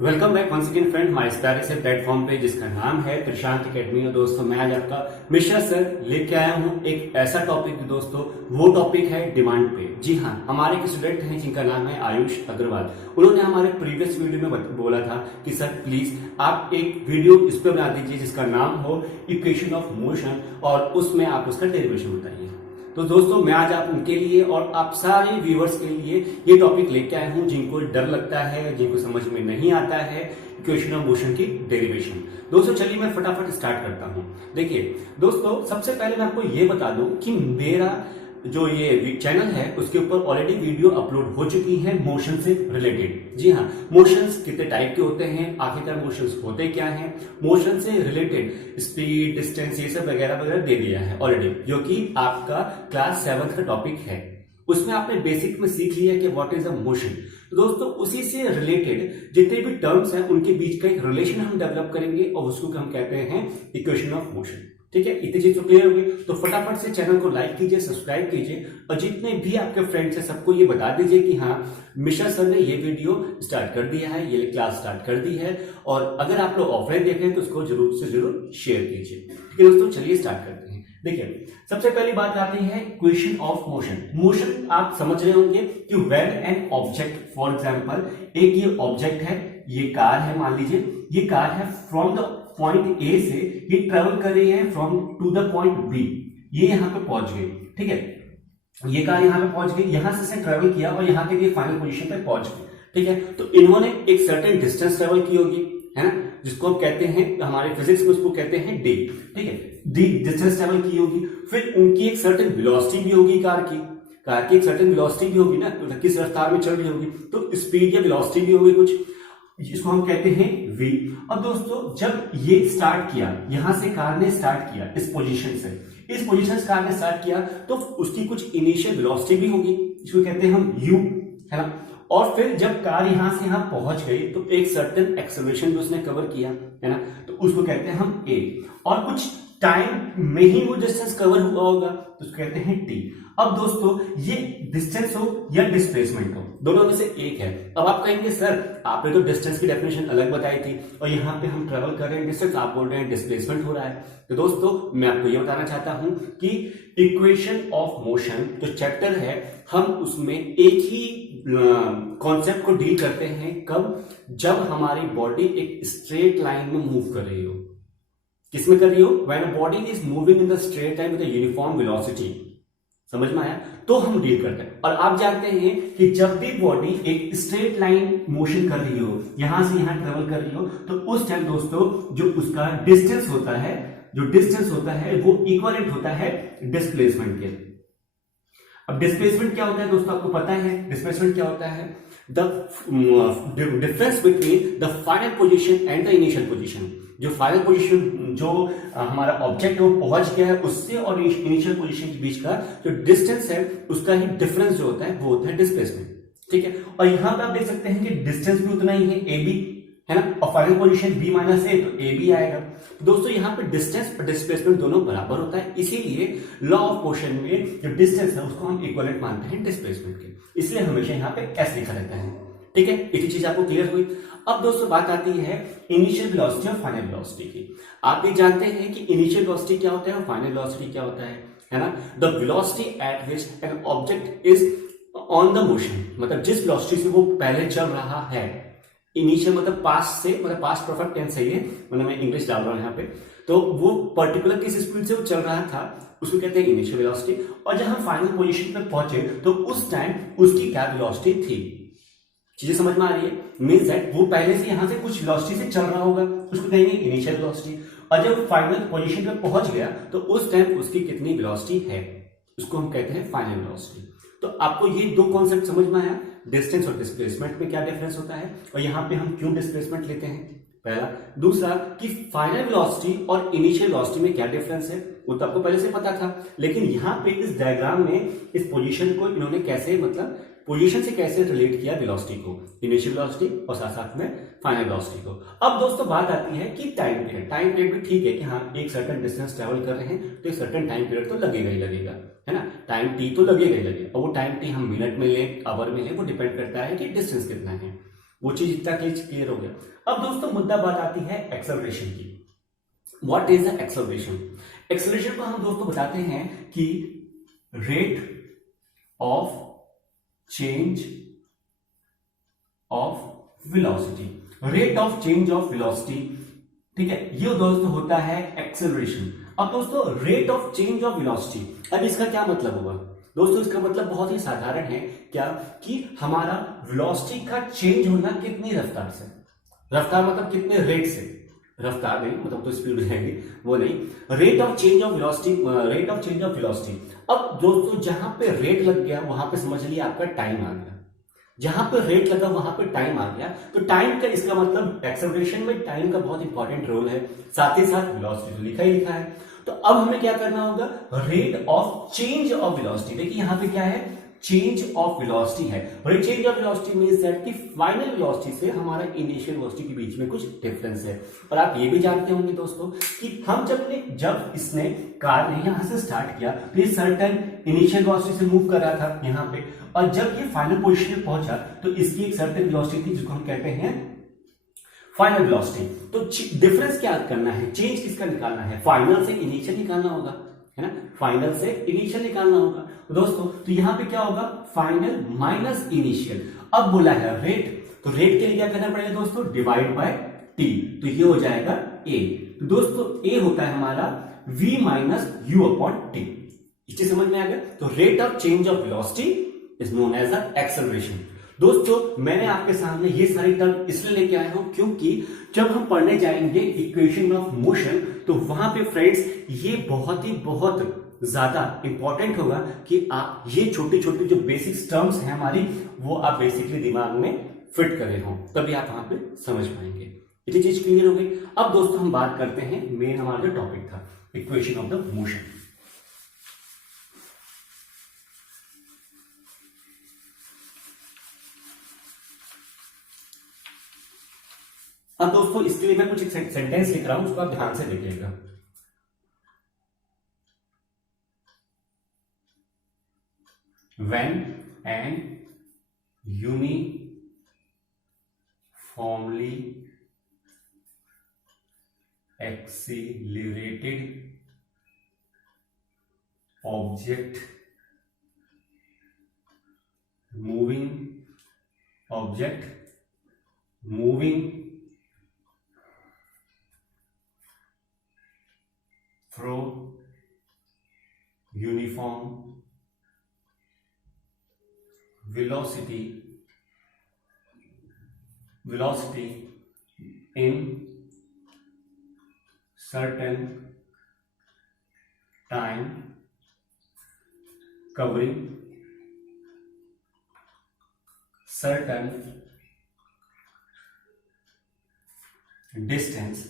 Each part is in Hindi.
Welcome back once again friend हमारे इस प्यारे से प्लेटफॉर्म पे जिसका नाम है त्रिशांत एकेडमी। और दोस्तों मैं आज आपका मिश्रा सर लेके आया हूँ एक ऐसा टॉपिक दोस्तों, वो टॉपिक है डिमांड पे। जी हाँ, हमारे एक स्टूडेंट हैं जिनका नाम है आयुष अग्रवाल। उन्होंने हमारे प्रीवियस वीडियो में बोला था कि सर प्लीज आप एक वीडियो इस पे बना दीजिए जिसका नाम हो इक्वेशन ऑफ मोशन और उसमें आप उसका डेरिवेशन बताइए। तो दोस्तों मैं आज आप उनके लिए और आप सारे व्यूअर्स के लिए ये टॉपिक लेके आया हूं जिनको डर लगता है, जिनको समझ में नहीं आता है इक्वेशन ऑफ मोशन की डेरिवेशन। दोस्तों चलिए मैं फटाफट स्टार्ट करता हूं। देखिए दोस्तों, सबसे पहले मैं आपको ये बता दूं कि मेरा जो ये चैनल है उसके ऊपर ऑलरेडी वीडियो अपलोड हो चुकी है मोशन से रिलेटेड। जी हाँ, मोशंस कितने टाइप के होते हैं, आखिरकार मोशंस होते क्या हैं, मोशन से रिलेटेड स्पीड, डिस्टेंस, ये सब वगैरह वगैरह दे दिया है ऑलरेडी, जो कि आपका क्लास 7 का टॉपिक है। उसमें आपने बेसिक में सीख लिया कि व्हाट इज अ मोशन। तो दोस्तों उसी से रिलेटेड जितने भी टर्म्स हैं उनके बीच का एक रिलेशन हम डेवलप करेंगे और उसको हम कहते हैं इक्वेशन ऑफ मोशन। ठीक है, इतनी चीज तो क्लियर होगी। तो फटाफट से चैनल को लाइक कीजिए, सब्सक्राइब कीजिए और जितने भी आपके फ्रेंड्स हैं सबको ये बता दीजिए कि हाँ मिश्रा सर ने ये वीडियो स्टार्ट कर दिया है, ये क्लास स्टार्ट कर दी है। और अगर आप लोग ऑफलाइन देख रहे हैं तो उसको जरूर से जरूर शेयर कीजिए। ठीक है दोस्तों, चलिए स्टार्ट करते हैं। देखिए सबसे पहली बात आती है इक्वेशन ऑफ मोशन। मोशन आप समझ रहे होंगे कि when an object, for example एक ये ऑब्जेक्ट है, ये कार है, मान लीजिए ये कार है, फ्रॉम द पॉइंट ए से ये ट्रेवल कर रही है from to the point B, ये यहां पे पहुंच गई। ठीक है, ये कार यहां पे पहुंच गई, यहां से ट्रेवल किया और यहां के लिए फाइनल पोजीशन पे पहुंच गई। ठीक है, तो इन्होंने एक सर्टेन डिस्टेंस ट्रेवल की होगी, है ना, जिसको हम कहते हैं हमारे फिजिक्स में उसको कहते हैं डी। ठीक है, डी डिस्टेंस ट्रेवल की होगी, फिर उनकी एक सर्टेन वेलोसिटी भी होगी, कार की एक सर्टेन वेलोसिटी भी होगी ना, तो किस रफ्तार में चल रही होगी, तो स्पीड या वेलोसिटी भी होगी कुछ, जिसको हम कहते हैं v। और दोस्तों जब ये स्टार्ट किया, यहां से कार ने स्टार्ट किया इस पोजीशन से कार ने स्टार्ट किया, तो उसकी कुछ इनिशियल वेलोसिटी भी होगी, जिसको कहते हैं हम u, है ना। और फिर जब कार यहां से यहां पहुंच गई तो एक सर्टेन एक्सेलरेशन भी उसने कवर किया, है ना, तो उसको कहते हैं हम a। और कुछ टाइम में ही वो डिस्टेंस कवर हुआ होगा तो उसको कहते हैं t। अब दोस्तों ये डिस्टेंस हो या डिस्प्लेसमेंट हो, दोनों में से एक है। अब आप कहेंगे सर आपने तो डिस्टेंस की डेफिनेशन अलग बताई थी और यहाँ पे हम ट्रेवल कर रहे हैं डिस्टेंस, आप बोल रहे हैं डिस्प्लेसमेंट हो रहा है। तो दोस्तों मैं आपको ये बताना चाहता हूं कि इक्वेशन ऑफ मोशन जो चैप्टर है, हम उसमें एक ही कॉन्सेप्ट को डील करते हैं। कब? जब हमारी बॉडी एक स्ट्रेट लाइन में मूव कर रही हो। किसमें कर रही हो? When a body is moving in the straight line with a uniform velocity. समझ में आया? तो हम डील करते हैं। और आप जानते हैं कि जब भी बॉडी एक स्ट्रेट लाइन मोशन कर रही हो, यहां से यहां ट्रेवल कर रही हो, तो उस टाइम दोस्तों जो उसका डिस्टेंस होता है वो इक्वलेंट होता है डिस्प्लेसमेंट के। अब डिस्प्लेसमेंट क्या होता है दोस्तों, आपको पता है डिस्प्लेसमेंट क्या होता है? The difference between the final position and the initial position. जो फाइनल पोजीशन जो हमारा ऑब्जेक्ट है वो पहुंच गया है, उससे और इनिशियल पोजीशन के बीच का जो डिस्टेंस है उसका ही डिफरेंस जो होता है वो होता है डिस्प्लेसमेंट। ठीक है, और यहां पे आप देख सकते हैं कि डिस्टेंस भी उतना ही है, ए बी, है ना, और फाइनल पोजीशन बी माइनस ए, तो ए बी आएगा। तो दोस्तों यहाँ पे डिस्टेंस और डिस्प्लेसमेंट दोनों बराबर होता है, इसीलिए लॉ ऑफ मोशन में जो डिस्टेंस है उसको हम इक्विवेलेंट मानते हैं डिस्प्लेसमेंट के, इसलिए हमेशा यहाँ पे एस लिखा रहता है। ठीक है, इतनी चीज आपको क्लियर हुई। अब दोस्तों बात आती है इनिशियल वेलोसिटी और फाइनल वेलोसिटी की। आप ये जानते हैं कि इनिशियल वेलोसिटी क्या होता है और फाइनल वेलोसिटी क्या होता है ना। The velocity at which an object is on the motion, मतलब जिस वेलोसिटी से वो पहले चल रहा है। इनिशियल मतलब पास्ट से, मतलब पास्ट परफेक्ट टेंस है ये, मतलब मैं इंग्लिश डाल रहा हूं यहाँ पे। तो वो पर्टिकुलर किस स्पीड से वो चल रहा था उसको कहते हैं इनिशियल वेलोसिटी। और जब हम फाइनल पोजीशन पे पहुंचे तो उस टाइम उसकी क्या वेलोसिटी थी। चीजें समझ में आ रही है? मीन्स दैट वो पहले से यहां से कुछ वेलोसिटी से चल रहा होगा, उसको कहेंगे इनिशियल वेलोसिटी। और जब फाइनल पोजीशन पे पहुंच गया तो उस टाइम उसकी कितनी वेलोसिटी है उसको हम कहते हैं फाइनल वेलोसिटी। तो आपको ये दो कॉन्सेप्ट समझ में आया, डिस्टेंस और डिस्प्लेसमेंट में क्या डिफरेंस होता है और यहाँ पे हम क्यों डिस्प्लेसमेंट लेते हैं, पहला। दूसरा कि फाइनल वेलोसिटी और इनिशियल वेलोसिटी में क्या डिफरेंस है वो तो आपको पहले से पता था, लेकिन यहाँ पे इस डायग्राम में इस पोजीशन को इन्होंने कैसे, मतलब पोजीशन से कैसे रिलेट किया वेलोसिटी को, इनिशियल वेलोसिटी और साथ साथ में फाइनल वेलोसिटी को। अब दोस्तों बात आती है कि टाइम पीरियड। टाइम पीरियड भी ठीक है कि हाँ एक सर्टेन डिस्टेंस ट्रेवल कर रहे हैं तो एक सर्टेन टाइम पीरियड तो लगेगा ही लगेगा, है ना, टाइम टी तो लगेगा ही लगेगा। और वो टाइम टी हम मिनट में लें, आवर में लें, वो डिपेंड करता है कि डिस्टेंस कितना है। वो चीज इतना क्लियर हो गया। अब दोस्तों मुद्दा बात आती है एक्सेलरेशन की। What is the acceleration? Acceleration को हम दोस्तों बताते हैं कि rate of change of velocity, rate of change of velocity, ठीक है, ये दोस्तों होता है एक्सेलरेशन। अब दोस्तों rate of change of velocity, अब इसका क्या मतलब होगा दोस्तों? इसका मतलब बहुत ही साधारण है, क्या कि हमारा वेलोसिटी का चेंज होना कितनी रफ्तार से, रफ्तार मतलब कितने रेट से, रफ्तार नहीं मतलब तो स्पीड हो जाएगी वो नहीं, rate of change of velocity, rate of change of velocity. अब दोस्तों जहां पे रेट लग गया वहां पे समझ लिया आपका टाइम आ गया, जहां पे रेट लगा वहां पे टाइम आ गया, तो टाइम का इसका मतलब एक्सेलरेशन में टाइम का बहुत इंपॉर्टेंट रोल है, साथ ही साथ वेलोसिटी तो लिखा ही लिखा है। तो अब हमें क्या करना होगा, rate of change of velocity. देखिए यहां पे क्या है, चेंज ऑफ वेलोसिटी है, और change of velocity means that कि फाइनल वेलोसिटी से हमारा इनिशियल वेलोसिटी के बीच में कुछ डिफरेंस है। और आप ये भी जानते होंगे दोस्तों कि हम जब इसने कार ने यहां से स्टार्ट किया तो ये सर्टेन इनिशियल वेलोसिटी से मूव कर रहा था यहां पे, और जब ये फाइनल पोजीशन पे पहुंचा तो इसकी एक सर्टेन वेलोसिटी थी जिसको हम कहते हैं फाइनल वेलोसिटी। तो डिफरेंस क्या करना है, चेंज किसका निकालना है, फाइनल से इनिशियल निकालना होगा, है ना, फाइनल से इनिशियल निकालना होगा। तो दोस्तों तो यहां पे क्या होगा, फाइनल माइनस इनिशियल। अब बोला है रेट, तो रेट के लिए क्या करना पड़ेगा दोस्तों, डिवाइड बाय टी, तो ये हो जाएगा ए। तो दोस्तों ए होता है हमारा v minus u upon t. इस चीज समझ में आ गया। तो rate of change of velocity is known as the acceleration. दोस्तों मैंने आपके सामने ये सारी टर्म इसलिए लेके आया हूं क्योंकि जब हम पढ़ने जाएंगे इक्वेशन ऑफ मोशन तो वहां पे फ्रेंड्स ये बहुत ज्यादा इंपॉर्टेंट होगा कि आप ये छोटी छोटी जो बेसिक टर्म्स हैं हमारी वो आप बेसिकली दिमाग में फिट करे हो, तभी आप वहां पे समझ पाएंगे। ये चीज क्लियर हो गई। अब दोस्तों हम बात करते हैं मेन हमारा जो टॉपिक था, इक्वेशन ऑफ द मोशन। अब दोस्तों इसके लिए मैं कुछ एक सेंटेंस लिख रहा हूं, उसको आप ध्यान से देखिएगा। When an uniformly accelerated object moving through uniform velocity in certain time covering certain distance।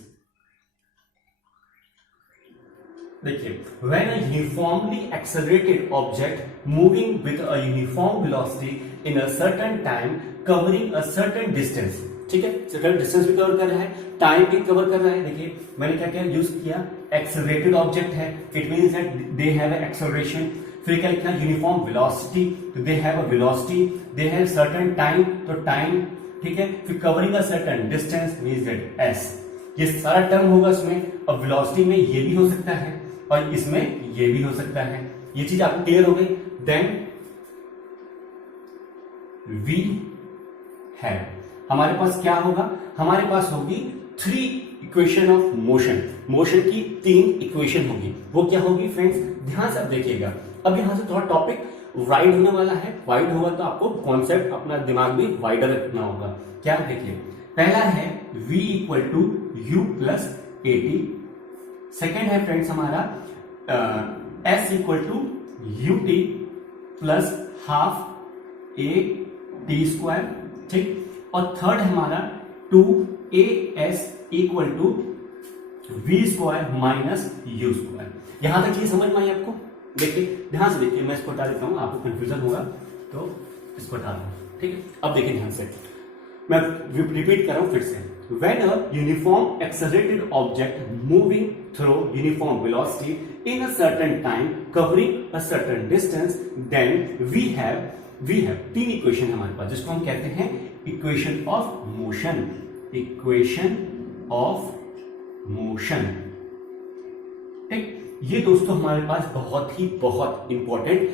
देखिए when a uniformly accelerated object moving with a uniform velocity in a certain time covering a certain distance, ठीक है, certain distance भी कवर कर रहा है, टाइम भी कवर कर रहा है। देखिए मैंने क्या क्या यूज किया, एक्सेलरेटेड ऑब्जेक्ट है, it means that they have acceleration. फिर क्या लिखा, यूनिफॉर्म वेलोसिटी, तो they have a velocity, they have certain time, तो टाइम, ठीक है। फिर covering a certain distance means that S, ये सारा टर्म होगा इसमें। अब वेलोसिटी में ये भी हो सकता है और इसमें ये भी हो सकता है। ये चीज आपको क्लियर हो गई। देन वी हैव, हमारे पास क्या होगा, हमारे पास होगी 3 इक्वेशन ऑफ मोशन। मोशन की 3 इक्वेशन होगी। वो क्या होगी फ्रेंड्स, ध्यान से आप देखिएगा। अब यहां से थोड़ा टॉपिक वाइड होने वाला है, वाइड होगा तो आपको कॉन्सेप्ट अपना दिमाग भी वाइडर रखना होगा। क्या देखिए, पहला है v equal to u plus a t. Second है फ्रेंड्स हमारा s equal to u t plus half a t square, ठीक। और थर्ड है हमारा 2as equal to v square minus u square. यहां तक चीज समझ में आई आपको? देखिए ध्यान से देखिए, मैं इसको हटा देता हूं, आपको कंफ्यूजन होगा तो इसको हटा दूं, ठीक है। अब देखिए ध्यान से, मैं रिपीट कर रहा हूं फिर से। When a uniform accelerated object moving through uniform velocity in a certain time covering a certain distance, then we have 3 equation हमारे पास जिसको हम कहते हैं equation of motion, equation of motion. ठीक, ये दोस्तों हमारे पास बहुत इंपॉर्टेंट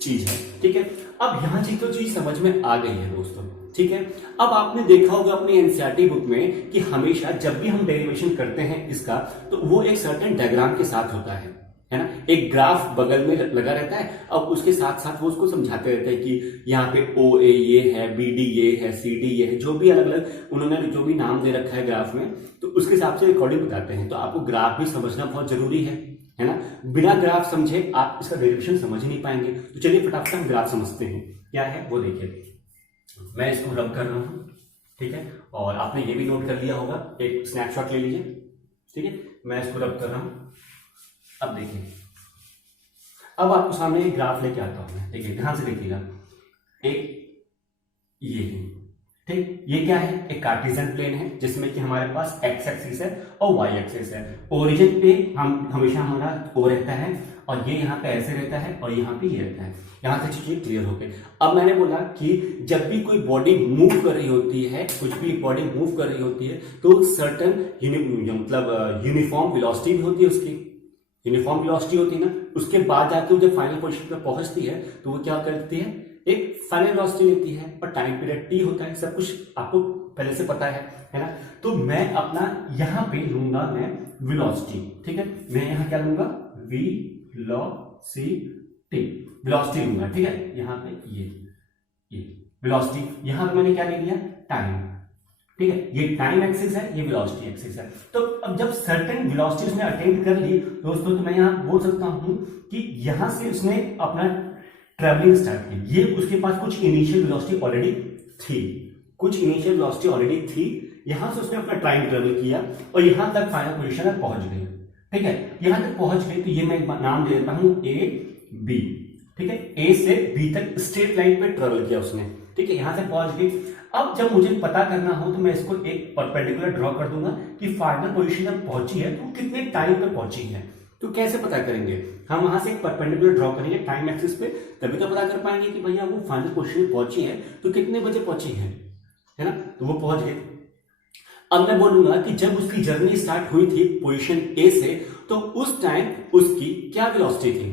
चीज है। ठीक है, अब यहां तो चीज समझ में आ गई है दोस्तों। ठीक है, अब आपने देखा होगा अपनी एनसीईआरटी बुक में कि हमेशा जब भी हम डेरिवेशन करते हैं इसका, तो वो एक सर्टेन डायग्राम के साथ होता है ना, एक ग्राफ बगल में लगा रहता है। अब उसके साथ साथ वो उसको समझाते रहते हैं कि यहाँ पे ओ ए ये है, बी डी ये है, सी डी ये है, जो भी अलग अलग उन्होंने जो भी नाम दे रखा है ग्राफ में, तो उसके हिसाब से अकॉर्डिंग बताते हैं। तो आपको ग्राफ भी समझना बहुत जरूरी है ना। बिना ग्राफ समझे आप इसका डेरिवेशन समझ ही नहीं पाएंगे। तो चलिए फटाफट हम ग्राफ समझते हैं क्या है वो देखिए। मैं इसको रब कर रहा हूं, ठीक है, और आपने ये भी नोट कर लिया होगा, एक स्नैपशॉट ले लीजिए। ठीक है, मैं इसको रब कर रहा हूं। अब देखिए, अब आपको सामने एक ग्राफ लेके आता हूं मैं। देखिए ध्यान से देखिएगा, एक ये, ठीक, ये क्या है, एक कार्टेशियन प्लेन है जिसमें कि हमारे पास एक्स एक्सिस है और वाई एक्सिस है। ओरिजिन पे हम हमेशा हमारा ओ रहता है और ये यहाँ पे ऐसे रहता है और यहाँ पे ये रहता है। यहां तक चीजें क्लियर हो गई। अब मैंने बोला कि जब भी कोई बॉडी मूव कर रही होती है, कुछ भी बॉडी मूव कर रही होती है, तो सर्टन मतलब यूनिफॉर्म वेलोसिटी भी होती है, उसकी यूनिफॉर्म वेलोसिटी होती है ना। उसके बाद जाके वो जब फाइनल पोजीशन पे पहुंचती है तो वो क्या करती है, एक फाइनल वेलोसिटी लेती है और टाइम पीरियड टी होता है। सब कुछ आपको पहले से पता है ना। तो मैं अपना यहां पे लूंगा मैं वेलोसिटी। ठीक है, मैं यहां क्या लूंगा, वेलोसिटी लूंगा। ठीक है, यहां पे ये वेलोसिटी, यहां पे मैंने क्या ले लिया, टाइम। ठीक है, ये टाइम एक्सिस है, ये वेलोसिटी एक्सिस है। तो अब जब सर्टेन वेलोसिटी उसने अटेंड कर ली दोस्तों, तो मैं यहां बोल सकता हूं कि यहां से उसने अपना ट्रैवलिंग स्टार्ट की। ये उसके पास कुछ इनिशियल वेलोसिटी ऑलरेडी थी, यहां से उसने अपना टाइम ट्रेवल किया और यहां तक फाइनल पोजीशन तक पहुंच गई। ठीक है, यहां तक पहुंच गई तो ये मैं नाम दे देता हूं ए बी। ठीक है, ए से बी तक स्ट्रेट लाइन पे ट्रेवल किया उसने। ठीक है, यहां से पहुंच गई। अब जब मुझे पता करना हो तो मैं इसको एक परपेंडिकुलर ड्रॉ कर दूंगा कि फाइनल पोजीशन तक पहुंची है तो कितने टाइम पे पहुंची है। तो कैसे पता करेंगे, हम वहां से एक परपेंडिकुलर ड्रॉ करेंगे टाइम एक्सिस पे, तभी तो पता कर पाएंगे कि भैया वो फाइनल पोजीशन पे पहुंची है तो कितने बजे पहुंची है ना। तो वो पहुंच गए। अब मैं बोलूंगा कि जब उसकी जर्नी स्टार्ट हुई थी पोजीशन ए से, तो उस टाइम उसकी क्या वेलोसिटी थी,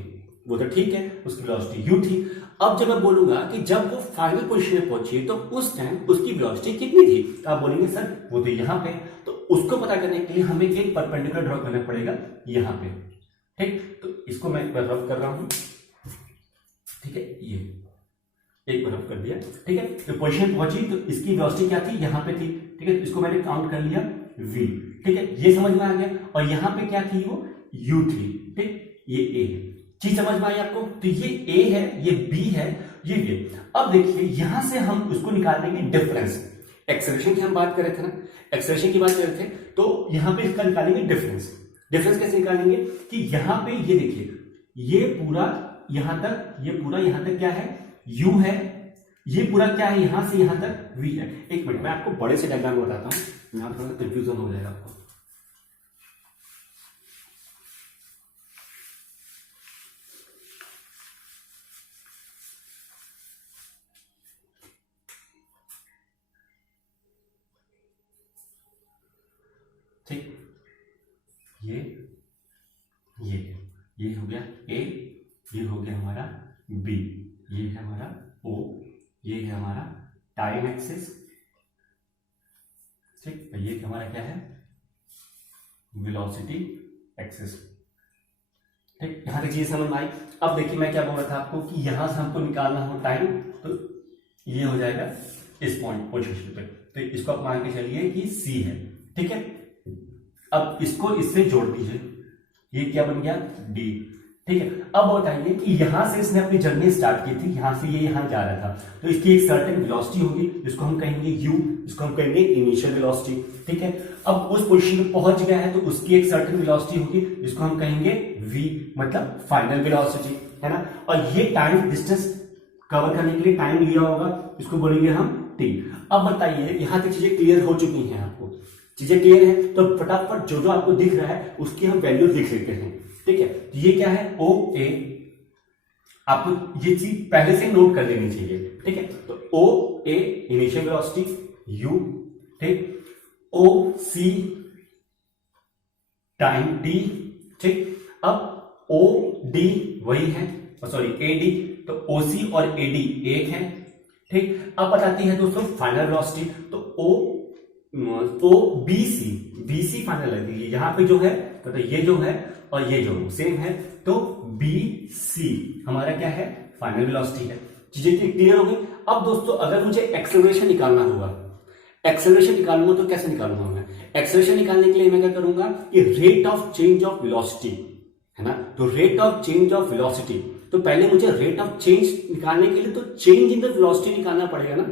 वो तो ठीक है, उसकी वेलोसिटी u थी। अब जब मैं बोलूंगा कि जब वो फाइनल पोजीशन में पहुंची तो उस टाइम उसकी वेलोसिटी कितनी थी, तो आप बोलेंगे सर वो तो यहां पे। तो उसको पता करने के लिए हमें एक परपेंडिकुलर ड्रॉ करना पड़ेगा यहां पे। ठीक, तो इसको मैं रब कर रहा हूं। ठीक है, ये एक बार रब कर दिया। ठीक है, तो पोजीशन पहुंची तो इसकी वेलोसिटी क्या थी, यहां पे थी। ठीक है, इसको मैंने काउंट कर लिया v। ठीक है, ये समझ में आ गया। और यहां पे क्या थी, वो u थी। ठीक, ये a है। चीज समझ में आई आपको। तो ये a है, ये b है, ये। अब देखिए यहां से हम उसको निकाल देंगे डिफरेंस। एक्सेलरेशन की हम बात कर रहे थे ना, एक्सेलरेशन की बात कर रहे थे, तो यहां पे इसका निकालेंगे डिफरेंस। डिफरेंस कैसे निकालेंगे कि यहां पे ये देखिए, ये पूरा यहां तक, ये पूरा यहां तक क्या है, u है, ये पूरा क्या है, यहां से यहां तक v है। एक मिनट मैं आपको बड़े से डायग्राम बताता हूं, यहां थोड़ा कंफ्यूजन हो जाएगा आपको। ठीक, ये हो गया a, ये हो गया हमारा b, ये है हमारा o, ये है हमारा टाइम एक्सिस। ठीक, ये हमारा क्या है, वेलोसिटी एक्सिस। ठीक, यहां तक चीज समझ में आई। अब देखिए मैं क्या बोल रहा था आपको कि यहां से हमको निकालना हो टाइम, तो ये हो जाएगा इस पॉइंट पोजीशन पे। तो इसको आप मान के चलिए कि c है। ठीक है, अब इसको इससे जोड़ दीजिए, ये क्या बन गया d। ठीक है, अब बताइए कि यहां से इसने अपनी जर्नी स्टार्ट की थी, यहां से ये यहां जा रहा था, तो इसकी एक सर्टेन वेलोसिटी होगी, जिसको हम कहेंगे u, इसको हम कहेंगे इनिशियल वेलोसिटी। ठीक है, अब उस पोजीशन पे पहुंच गया है तो उसकी एक सर्टेन वेलोसिटी होगी, जिसको हम कहेंगे v, मतलब फाइनल वेलोसिटी, है ना। और ये टाइम डिस्टेंस कवर करने के लिए टाइम लिया होगा, इसको बोलेंगे हम t। अब बताइए यहां तक चीजें क्लियर हो चुकी हैं, आपको चीजें क्लियर है, तो फटाफट जो जो आपको दिख रहा है उसकी हम वैल्यू लिख लेते हैं। ठीक है, तो ये क्या है, ओ ए, आपको ये चीज पहले से नोट कर लेनी चाहिए, ठीक है। तो ओ ए इनिशियल वेलोसिटी, यू, ठीक, ओ सी टाइम टी, ठीक। अब ओ डी वही है, सॉरी ए डी, तो ओ सी और ए डी एक है, ठीक। अब बताती है दोस्तों फाइनल वेलोसिटी, तो ओ बी सी फाइनल लगती है, यहां पे जो है तो ये जो है और ये जो सेम है, तो बी सी हमारा क्या है, फाइनल वेलोसिटी है। चीजें क्लियर हो गई। अब दोस्तों अगर मुझे एक्सेलरेशन निकालना होगा, एक्सेलरेशन निकालूंगा तो कैसे निकालूंगा मैं? एक्सेलरेशन निकालने के लिए मैं क्या करूंगा कि rate of change of velocity है ना, तो rate of change of velocity, तो पहले मुझे रेट ऑफ चेंज निकालने के लिए तो चेंज इन द वेलोसिटी निकालना पड़ेगा ना,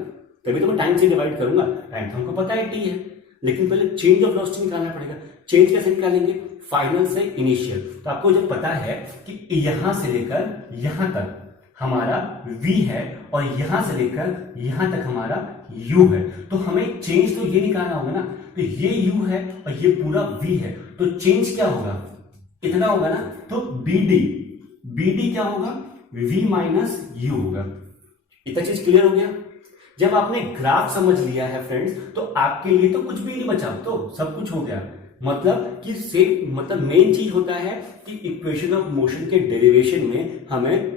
तभी तो मैं टाइम से डिवाइड करूंगा। टाइम तो हमको पता है टी है, लेकिन पहले चेंज ऑफ वेलोसिटी निकालना पड़ेगा। चेंज कैसे निकालेंगे? फाइनल से इनिशियल। तो आपको जो पता है कि यहां से लेकर यहां तक हमारा v है और यहां से लेकर यहां तक हमारा u है, तो हमें चेंज तो ये निकालना होगा ना, तो ये u है और ये पूरा v है, तो चेंज क्या होगा, कितना होगा ना, तो bd क्या होगा, v माइनस u होगा। इतना चीज क्लियर हो गया। जब आपने ग्राफ समझ लिया है फ्रेंड्स, तो आपके लिए तो कुछ भी नहीं बचा, तो सब कुछ हो गया। मतलब कि सेम, मतलब मेन चीज होता है कि इक्वेशन ऑफ मोशन के डेरिवेशन में हमें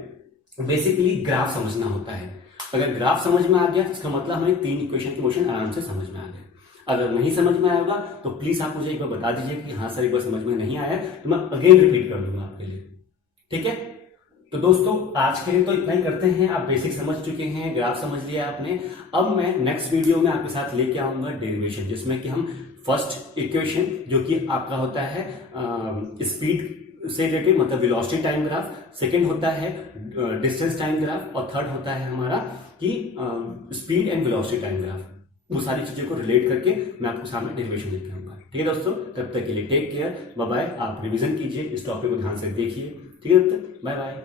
बेसिकली ग्राफ समझना होता है। अगर ग्राफ समझ में आ गया इसका मतलब हमें 3 इक्वेशन के मोशन आराम से समझ में आ गया। अगर नहीं समझ में आएगा तो प्लीज आप मुझे एक बार बता दीजिए कि हाँ सर एक बार समझ में नहीं आया, तो मैं अगेन रिपीट कर दूंगा आपके लिए, ठीक है। तो दोस्तों आज के लिए तो इतना ही करते हैं। आप बेसिक समझ चुके हैं, ग्राफ समझ लिया आपने। अब मैं नेक्स्ट वीडियो में आपके साथ लेके आऊंगा डेरिवेशन, जिसमें कि हम फर्स्ट इक्वेशन जो कि आपका होता है स्पीड से रिलेटेड, मतलब वेलोसिटी टाइम ग्राफ, सेकंड होता है डिस्टेंस टाइम ग्राफ, और थर्ड होता है हमारा कि speed and velocity time graph. वो सारी चीजों को रिलेट करके मैं आपको सामने डेरिवेशन लेके आऊंगा, ठीक है दोस्तों। तब तक के लिए टेक केयर, बाय बाय। आप रिवीजन कीजिए, इस टॉपिक को ध्यान से देखिए, ठीक है। तब तक बाय बाय।